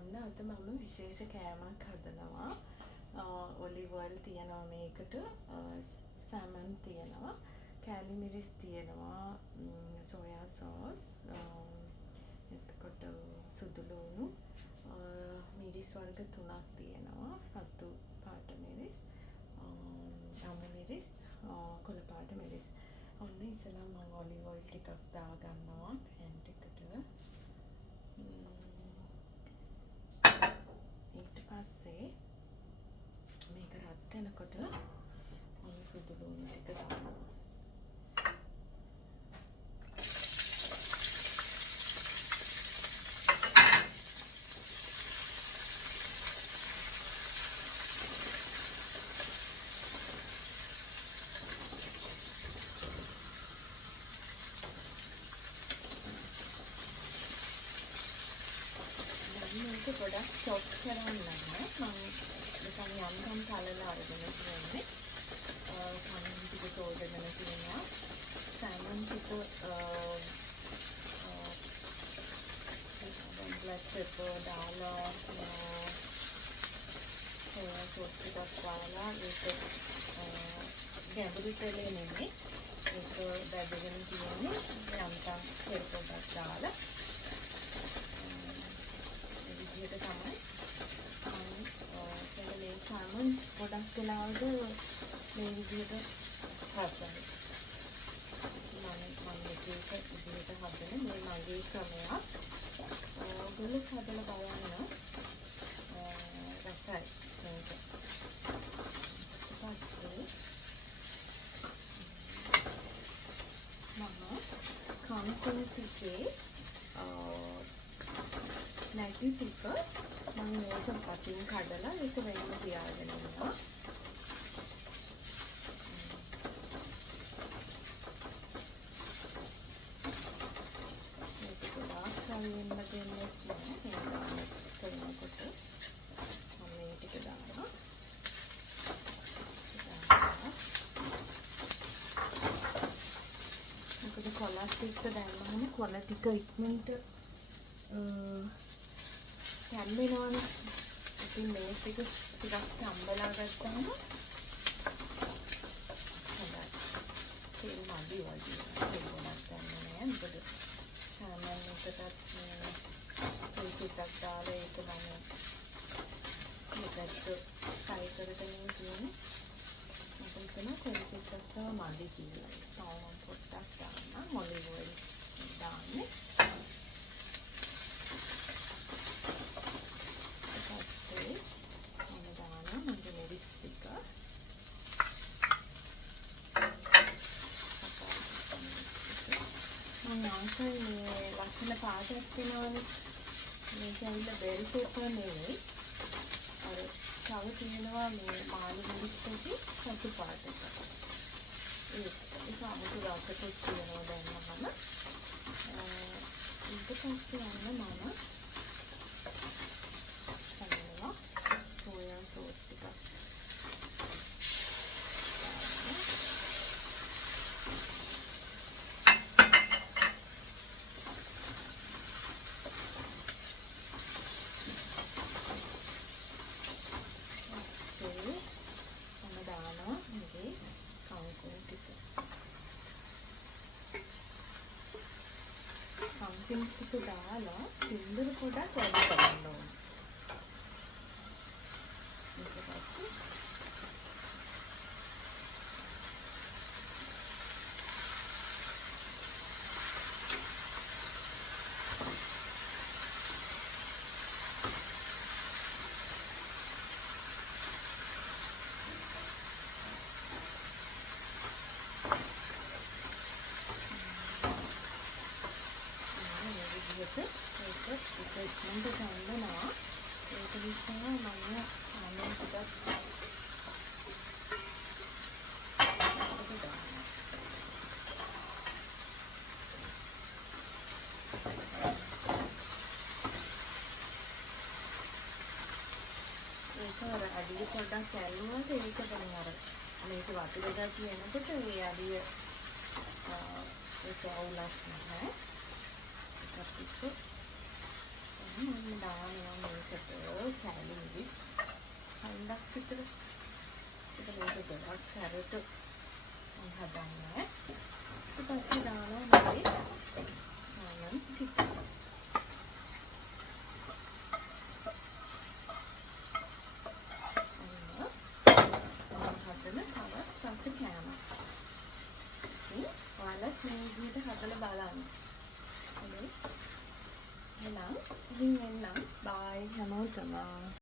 ඔන්න අද මම විශේෂ කෑමක් හදනවා. ඔලිව් ඔයිල් තියෙනවා මේකට, සැමන් තියෙනවා, කෑලි මිරිස් තියෙනවා, සෝයා සෝස්, එතකොට සුදු ලුණු, මිරිස් වර්ග 3ක් තියෙනවා. රතු පාට මිරිස්, අමු මිරිස්, කොළ පාට මිරිස්. ඔන්න ඉස්සෙල්ලා මම ඔලිව් ඔයිල් ටිකක් දාගන්නවා පෑන් එකට. ඊට පස්සේ මේක රත් වෙනකොට ඔන්න සුදු ලුණු ටික දානවා. මේක ගොඩක් චොප් කරන්න නැහැ. මම නිකන් යම්කම් කලලා අරගෙන ඉන්නේ. කන්න ටික තෝරගෙන තියෙනවා. සෑමන් ටික black pepper දාලා සෝයා සෝස් ටිකක් දාලා ඒක ගැඹුරු තෙලේ නෙමෙයි. ඒක බැදගෙන තියෙන්නේ යම්කම් තෙල් පොඩක් දාලා. විදිහට තමයි මේ සාමන් ගොඩක් වෙලාවට මේ විදිහට හදන්නේ. මම මේක විදිහට හදන්නේ මේ මගේ ක්‍රමයක්. ඔයගොල්ලෝ හදලා බලන්න. රසයි මේක. ඊපස්සේ මම කම්කුණු ටිකේ නැති ටික මම මේක පතින් කඩලා ඒක වෙනම තියාගෙන ඉන්නවා. මේක ගොඩාක් කලින්ම දෙන්නේ නැහැ. කරනකොට මම මේ ටික දානවා. මොකද කොලස් ටික දැම්මම කොල ටික ඉක්මනට කැම් වෙනවනේ. ඉතින් මේ ටික ටිකක් සම්බලා ගත්තාම හොඳයි. තේල් මදි වගේ. තේල් ගොඩක් ගන්න නෑ. මොකද සාමාන්‍ය එකටත් තේල් ටිකක් දාලා ඒක මම මේකට ෆ්‍රයි කරගෙන තියෙන්නේ. මම හිතනවා තේල් ටිකක් මදි කියලා. තවම පොඩ්ඩක් දාන්න. ඔලිව් ඔයිල් දාන්නේ. මේ ලස්සන පාටක් වෙනවනේ. මේක ඇවිල්ලා බෙල් පෙපර් නෙවෙයි. අර තව තියෙනවා මේ මාළු මිරිස් පොඩි සතු පාට එක. ඒක අමුතු රසකුත් තියෙනවා දැන් මම. ඊට පස්සේ යන්න මම කරනවා සෝයා සෝස් ටිකක්. කම්පින් ටික දාලා පින්දුර පොඩක් වැඩි කරන්න ඕනේ. ඊට පස්සේ ඒක ඉක්මනට ගන්නවා. ඒක නිසා මම සාමාන්‍යයෙන් ටිකක් ඒක අර අඩිය පොඩ්ඩක් ඇල්ලුවාට ඒක දැන් අර මේක වතුර ගතිය එනකොට ඒ අඩිය ඒක අවුලක් නැහැ. ඒක පිට මම දානවා මේකට කෑලි මිරිස් හඳක් විතර. ඒක මේක ගොඩක් සැරට මම හදන්නේ. ඊට පස්සේ දානවා මගේ සාලන් ටික. රස කෑමක්. ඉතින් ඔයාලත් මේ විදිහට හදලා බලන්න. හරි. එහෙනම් ඉතින් එන්නම්. බයි හැමෝටම.